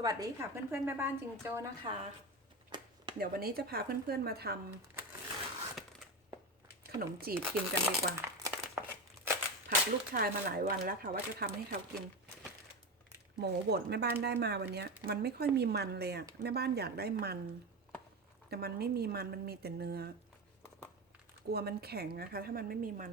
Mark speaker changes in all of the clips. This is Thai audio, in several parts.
Speaker 1: สวัสดีค่ะเพื่อนๆแม่บ้านจิงโจ้นะคะ เดี๋ยววันนี้จะพาเพื่อนๆมาทำขนมจีบกินกันดีกว่า ผัดลูกชายมาหลายวันแล้วค่ะว่าจะทำให้เขากิน หมูบดแม่บ้านได้มาวันนี้มันไม่ค่อยมีมันเลยอะแม่บ้านอยากได้มัน แต่มันไม่มีมันมันมีแต่เนื้อ กลัวมันแข็งนะคะ ถ้ามันไม่มีมัน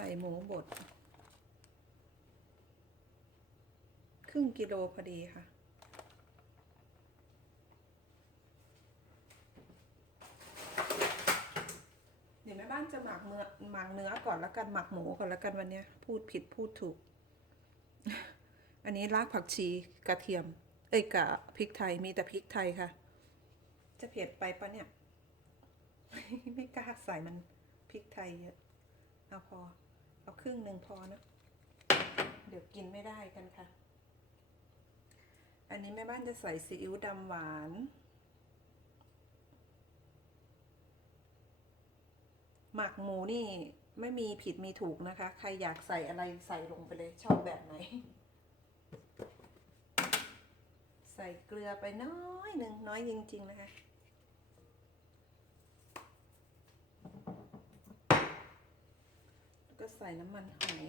Speaker 1: ส่หมูบด ครึ่งกิโลพอดีค่ะ เดี๋ยวแม่บ้านจะหมักเนื้อหมักเนื้อก่อนแล้วกันหมักหมูก่อนแล้วกันวันนี้พูดผิดพูดถูก อันนี้รากผักชีกระเทียม เอ้ยกะพริกไทยมีแต่พริกไทยค่ะ จะเผ็ดไปปะเนี่ย ไม่กล้าใส่มันพริกไทยเยอะเอาพอ เอาครึ่งหนึ่งพอนะเดี๋ยวกินไม่ได้กันค่ะ อันนี้แม่บ้านจะใส่ซีอิ๊วดำหวาน หมักหมูนี่ไม่มีผิดมีถูกนะคะ ใครอยากใส่อะไรใส่ลงไปเลย ชอบแบบไหน ใส่เกลือไปน้อยหนึ่งน้อยจริง ๆ นะคะ แล้วก็ ใส่น้ำมันหอย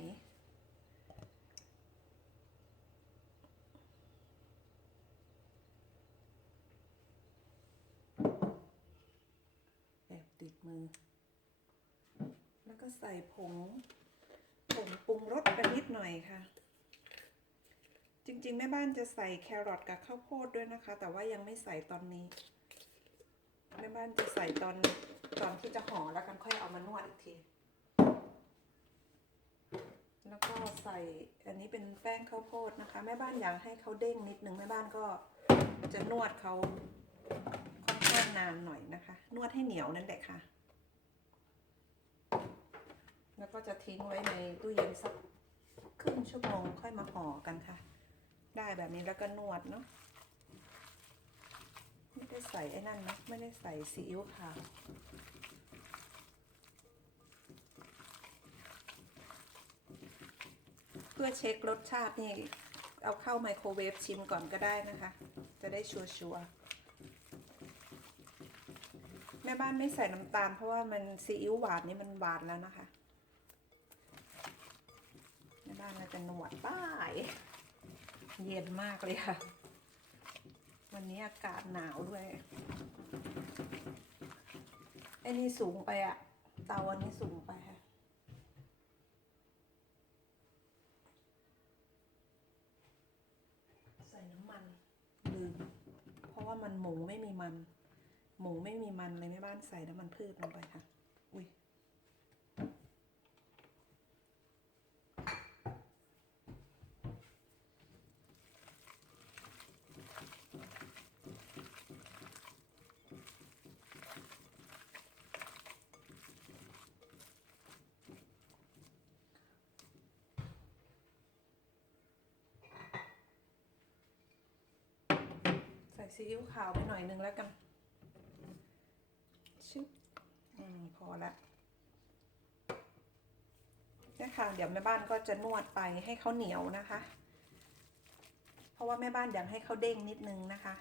Speaker 1: แอบติดมือ แล้วก็ใส่ผงผงปรุงรสไปนิดหน่อยค่ะ จริงๆ แม่บ้านจะใส่แครอทกับข้าวโพดด้วยนะคะ แต่ว่ายังไม่ใส่ตอนนี้ แม่บ้านจะใส่ตอนตอนที่จะห่อแล้วกันค่อยเอามานวดอีกที แล้วก็ใส่อันนี้เป็นแป้งข้าวโพดนะคะ แม่บ้านอยากให้เขาเด้งนิดนึงแม่บ้านก็จะนวดเขาค่อนข้างนานหน่อยนะคะ นวดให้เหนียวนั่นแหละค่ะ แล้วก็จะทิ้งไว้ในตู้เย็นสักครึ่งชั่วโมงค่อยมาห่อกันค่ะ ได้แบบนี้แล้วก็นวดเนาะไม่ได้ใส่ไอ้นั่นนะไม่ได้ใส่ซีอิ๊วขาว พื่อเช็ครสชาตินี่เอาเข้าไมโครเวฟชิมก่อนก็ได้นะคะ จะได้ชัวร์แม่บ้านไม่ใส่น้ำตาล เพราะว่ามันซีอิ๊วหวานนี่มันหวานแล้วนะคะแม่บ้านเราจะหนวดป้ายเย็นมากเลยค่ะ วันนี้อากาศหนาวด้วยไอ้นี่สูงไปอะเตาอันนี้สูงไปค่ะ ใส่น้ำมันลืม เพราะ ว่ามันหมูไม่มีมัน หมูไม่มีมันเลยแม่บ้านใส่น้ำมันพืชลงไปค่ะ อุ้ย ใส่ ซีอิ๊วขาวไปหน่อยนึงแล้วกันชึบอืมพอละนี่ค่ะเดี๋ยวแม่บ้านก็จะนวดไปให้เขาเหนียวนะคะ เพราะว่าแม่บ้านอยากให้เขาเด้งนิดนึงนะคะ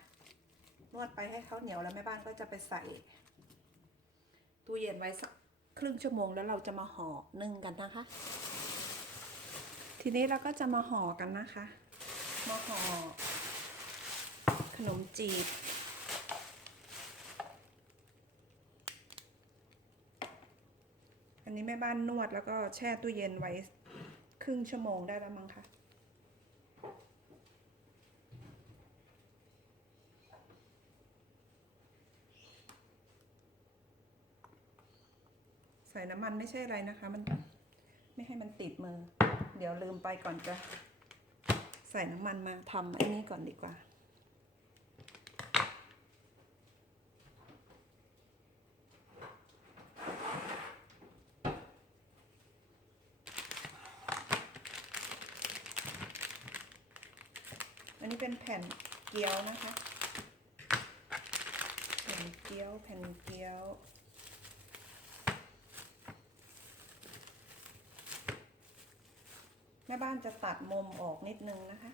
Speaker 1: นวดไปให้เขาเหนียวแล้วแม่บ้านก็จะไปใส่ตู้เย็นไว้สักครึ่งชั่วโมงแล้วเราจะมาห่อนึ่งกันนะคะ ทีนี้เราก็จะมาห่อกันนะคะ มาห่อ นมจีบ อันนี้แม่บ้านนวดแล้วก็แช่ตู้เย็นไว้ครึ่งชั่วโมงได้แล้วมั้งคะใส่น้ำมันไม่ใช่อะไรนะคะ มันไม่ให้มันติดมือ เดี๋ยวลืมไปก่อนจะใส่น้ำมันมาทำไอ้นี้ก่อนดีกว่า กี๊ยวนะคะ แผ่นเกี๊ยวแผ่นเกี๊ยวแม่บ้านจะตัดมุมออกนิดนึงนะคะ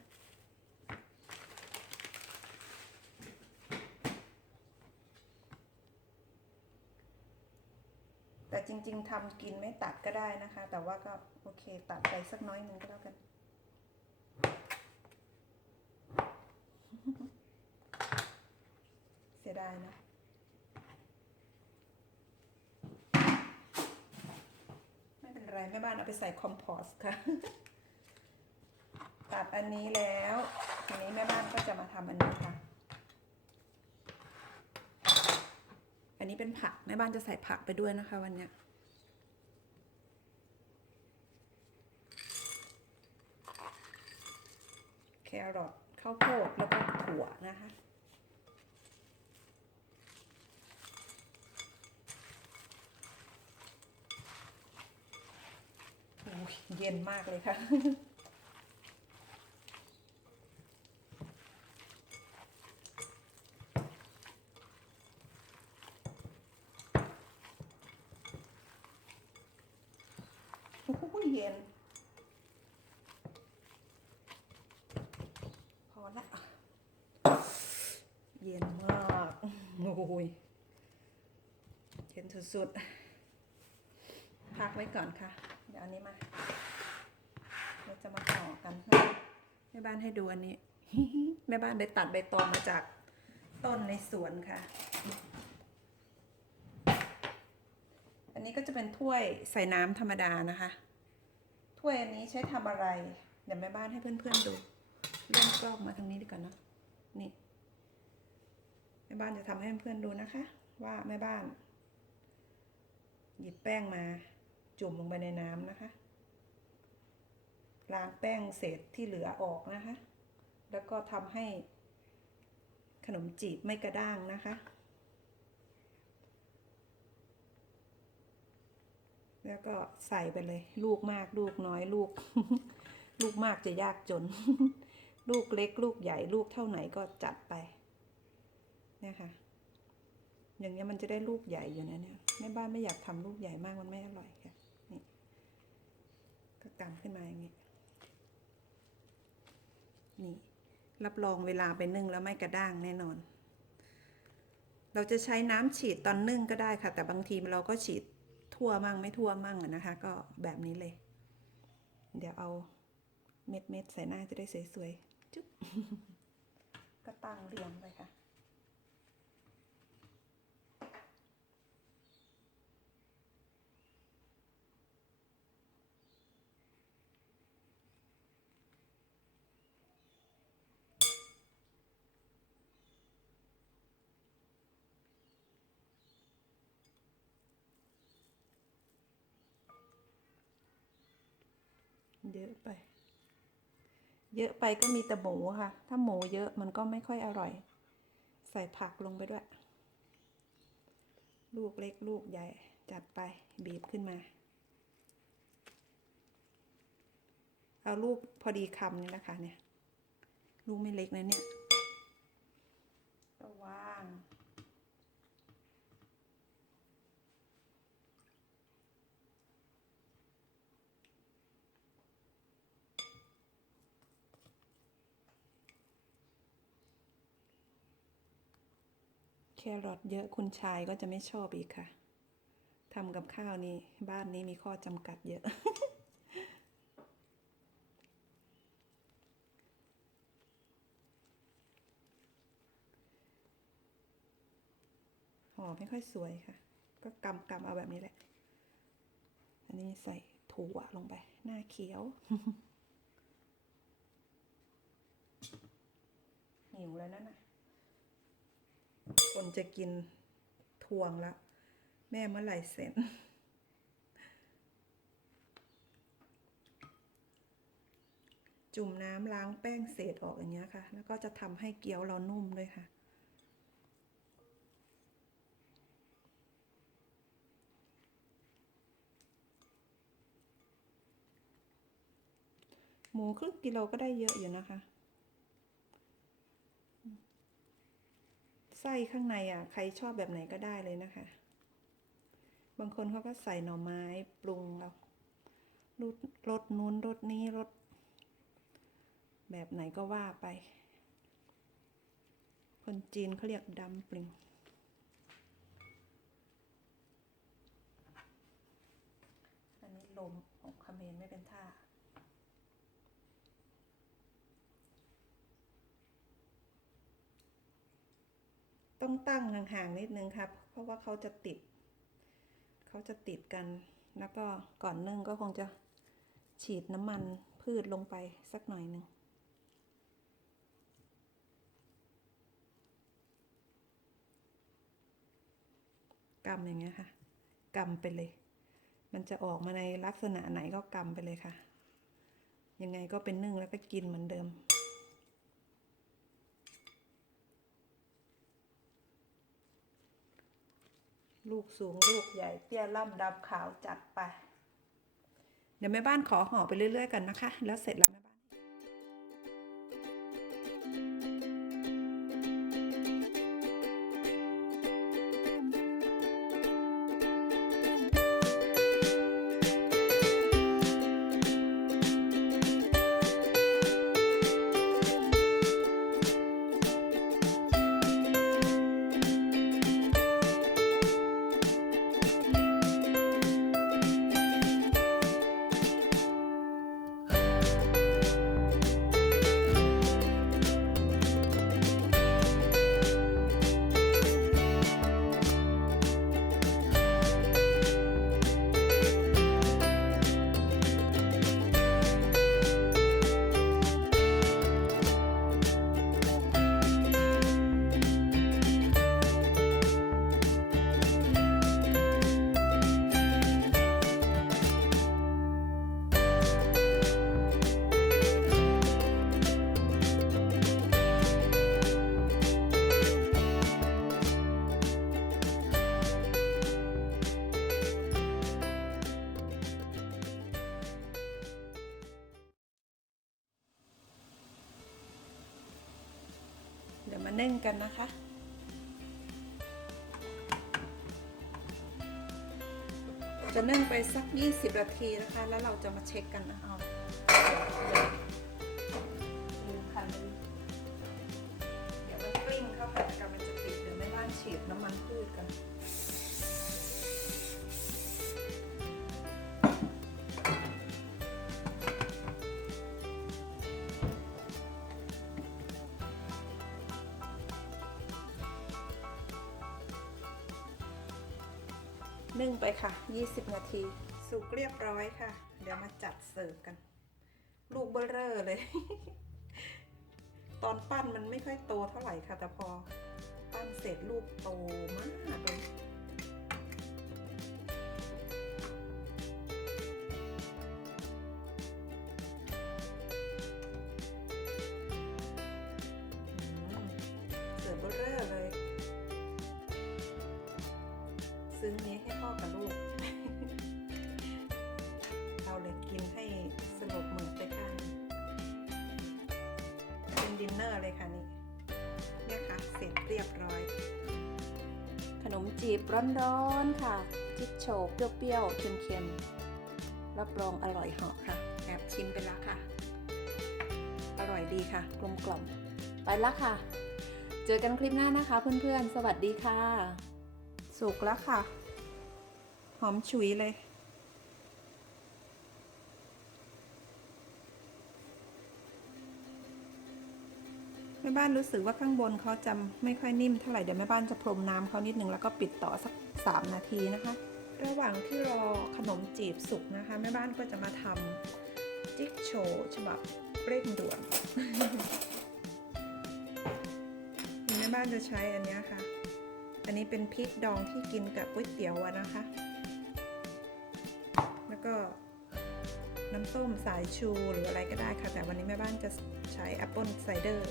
Speaker 1: แต่จริง ๆทำกินไม่ตัดก็ได้นะคะ แต่ว่าก็โอเค ตัดไปสักน้อยนึงก็แล้วกันานะไม่เป็นไรแม่บ้านเอาไปใส่คอมโพสค่ะ ตัดอันนี้แล้วทีนี้แม่บ้านก็จะมาทำอันนี้ค่ะ อันนี้เป็นผักแม่บ้านจะใส่ผักไปด้วยนะคะวันเนี้ยแครอทข้าวโพดแล้วก็ถั่วนะคะ โอ้ย เย็นมากเลยค่ะ โอ้โหเย็น พอละ เย็นมาก โอ้ยเย็นสุดๆ ไว้ก่อนค่ะ เดี๋ยวอันนี้มาเราจะมาต่อกันแม่บ้านให้ดูอันนี้แม่บ้านได้ตัดใบตองมาจากต้นในสวนค่ะ อันนี้ก็จะเป็นถ้วยใส่น้ำธรรมดานะคะ ถ้วยอันนี้ใช้ทำอะไร เดี๋ยวแม่บ้านให้เพื่อนๆดูเลื่อนกล้องมาทางนี้ดีกว่อนะนี่แม่บ้านจะทำให้เพื่อนๆดูนะคะ ว่าแม่บ้าน หยิบแป้งมา จุ่มลงไปในน้ำนะคะ ล้างแป้งเศษที่เหลือออกนะคะ แล้วก็ทำให้ ขนมจีบไม่กระด้างนะคะ แล้วก็ใส่ไปเลย ลูกมากลูกน้อยลูก ลูกมากจะยากจน ลูกเล็ก ลูกใหญ่ลูกเท่าไหนก็จัดไปเนี่ยค่ะอย่างเงี้ยมันจะได้ลูกใหญ่อยู่นะเนี่ยแม่บ้านไม่อยากทำลูกใหญ่มากมันไม่อร่อยค่ะ ก็กำขึ้นมาอย่างนี้ นี่ รับรองเวลาไปนึ่งแล้วไม่กระด้างแน่นอน เราจะใช้น้ำฉีดตอนนึ่งก็ได้ค่ะ แต่บางทีเราก็ฉีดทั่วมั่งไม่ทั่วมั่งนะคะ ก็แบบนี้เลย เดี๋ยวเอาเม็ดเม็ดใส่หน้าจะได้สวยๆจุ๊บก็ตั้งเรียงไปค่ะ เยอะไป เยอะไปก็มีแต่หมูค่ะ ถ้าหมูเยอะมันก็ไม่ค่อยอร่อย ใส่ผักลงไปด้วย ลูกเล็กลูกใหญ่ จัดไปบีบขึ้นมา เอาลูกพอดีคำนี่แหละค่ะเนี่ย ลูกไม่เล็กนะเนี่ยก็วาง รอทเยอะคุณชายก็จะไม่ชอบอีกค่ะทำกับข้าวนี้บ้านนี้มีข้อจำกัดเยอะ ห่อไม่ค่อยสวยค่ะ ก็กำกำเอาแบบนี้แหละ อันนี้ใส่ถั่วลงไป หน้าเขียวหิวแล้วนั่นน่ะ นจะกินทวงล้วแม่เมื่อไหร่เสร็จจุ่มน้ำล้างแป้งเศษออกอย่างเงี้ยค่ะ แล้วก็จะทำให้เกี๊ยวเรานุ่มด้วยค่ะ หมูครึ่งกิโลก็ได้เยอะอยู่นะคะ ส้ข้างในอะ ใครชอบแบบไหนก็ได้เลยนะคะ บางคนเขาก็ใส่หน่อไม้ปรุงแล้วรสรสนู้นรสนี้รสแบบไหนก็ว่าไป คนจีนเขาเรียกดัมปลิงอันนี้ลมของเมรไม่เป็นท่า ต้องตั้งห่างๆนิดนึงครับ เพราะว่าเขาจะติด เขาจะติดกัน แล้วก็ก่อนนึ่งก็คงจะฉีดน้ำมันพืชลงไปสักหน่อยหนึ่งกำอย่างเงี้ยค่ะกำไปเลย มันจะออกมาในลักษณะไหนก็กำไปเลยค่ะ ยังไงก็เป็นนึ่งแล้วก็กินเหมือนเดิม ลูกสูงลูกใหญ่เตี้ยล่ำดำขาวจัดไป เดี๋ยวแม่บ้านขอห่อไปเรื่อย ๆ กันนะคะ แล้วเสร็จแล้ว นึ่งกันนะคะ จะนึ่งไปสัก 20 นาทีนะคะ แล้วเราจะมาเช็คกันนะเอา ไปค่ะ 20 นาที สุกเรียบร้อยค่ะ เดี๋ยวมาจัดเสิร์ฟกัน ลูกเบลเลอร์เลย ตอนปั้นมันไม่ค่อยโตเท่าไหร่ค่ะ แต่พอ ปั้นเสร็จลูกโตมากเลย เป็นดินเนอร์เลยค่ะนี่เนี่ยค่ะเสร็จเรียบร้อย ขนมจีบร้อนๆค่ะ จิ๊บโฉบเปรี้ยวๆเค็มๆรับรองอร่อยเหาะค่ะแอบชิมไปแล้วค่ะ อร่อยดีค่ะ กลมกล่อมไปละค่ะ เจอกันคลิปหน้านะคะเพื่อนๆ สวัสดีค่ะ สุกแล้วค่ะ หอมฉุยเลย แม่บ้านรู้สึกว่าข้างบนเขาจะไม่ค่อยนิ่มเท่าไหร่เดี๋ยวแม่บ้านจะพรมน้ำเขานิดนึงแล้วก็ปิดต่อสัก 3 นาทีนะคะ ระหว่างที่รอขนมจีบสุกนะคะแม่บ้านก็จะมาทำจิ๊กโชว์ฉบับเร่งด่วนแม่บ้านจะใช้อันนี้ค่ะ อันนี้เป็นพริกดองที่กินกับก๋วยเตี๋ยวนะคะ แล้วก็น้ำส้มสายชูหรืออะไรก็ได้ค่ะ แต่วันนี้แม่บ้านจะใช้แอปเปิลไซเดอร์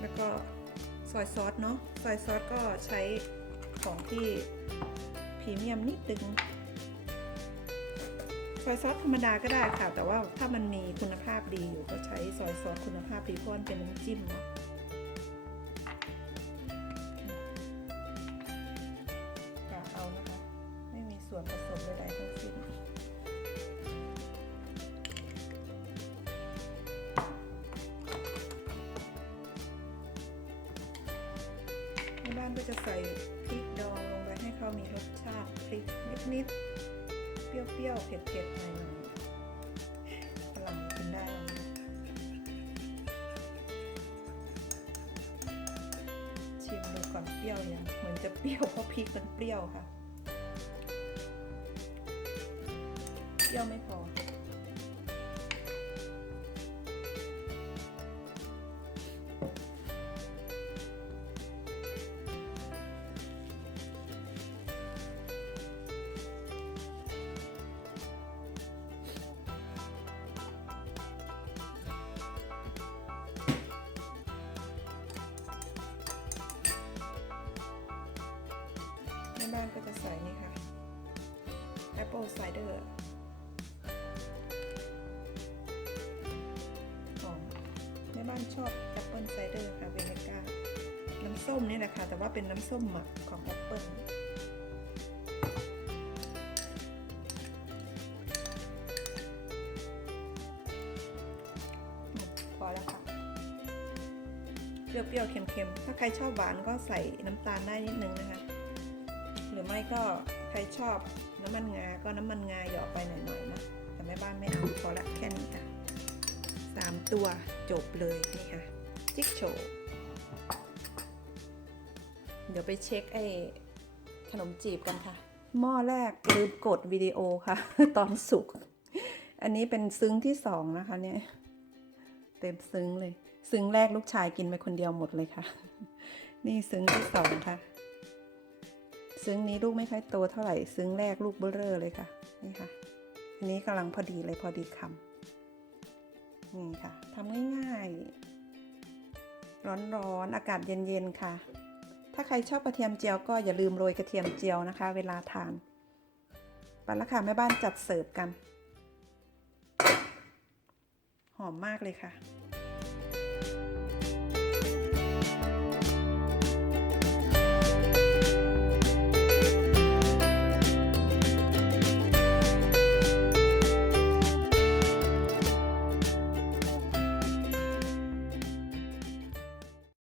Speaker 1: แล้วก็ซอยซอสเนาะซอยซอสก็ใช้ของที่พรีเมียมนิดนึงซอยซอสธรรมดาก็ได้ค่ะ แต่ว่าถ้ามันมีคุณภาพดีอยู่ก็ใช้ซอยซอสคุณภาพดีเพราะมันเป็นน้ำจิ้มเนาะกะเอานะคะ ไม่มีส่วนผสมใดๆทั้งสิ้น จะใส่พริกดองลงไปให้เขามีรสชาติพริกนิดๆ เปรี้ยวๆ เผ็ดๆหน่อยๆฝรั่งกินได้แล้วนะชิมดูก่อนเปรี้ยวยังเหมือนจะเปรี้ยวเพราะพริกมันเปรี้ยวค่ะ เปรี้ยวไม่พอ Apple cider หอมในบ้านชอบ Apple cider ค่ะเวเนก้าน้ำส้มนี่แหละค่ะ แต่ว่าเป็นน้ำส้มหมักของ Apple อืมพอแล้วค่ะ เปรี้ยวๆ เค็มๆ ถ้าใครชอบหวานก็ใส่น้ำตาลได้นิดนึงนะคะ หรือไม่ก็ใครชอบ น้ำมันงา ก็น้ำมันงาหยอกไปหน่อยๆนะแต่แม่บ้านไม่เอาพอละแค่นี้ค่ะสามตัวจบเลยนี่ค่ะ จิ๊กโชเดี๋ยวไปเช็คไอ้ขนมจีบกันค่ะ หม้อแรกลืมกดวิดีโอค่ะ ตอนสุก อันนี้เป็นซึ้งที่สองนะคะเนี่ยเต็มซึ้งเลย ซึ้งแรกลูกชายกินไปคนเดียวหมดเลยค่ะ นี่ซึ้งที่สองค่ะ ซึ้งนี้ลูกไม่ค่อยโตเท่าไหร่ซึ้งแรกลูกเบ้อเร่อเลยค่ะนี่ค่ะอันนี้กำลังพอดีเลยพอดีคำนี่ค่ะทำง่ายๆ ร้อนๆอากาศเย็นๆค่ะ ถ้าใครชอบกระเทียมเจียวก็อย่าลืมโรยกระเทียมเจียวนะคะ เวลาทานไปละค่ะแม่บ้านจัดเสิร์ฟกัน หอมมากเลยค่ะ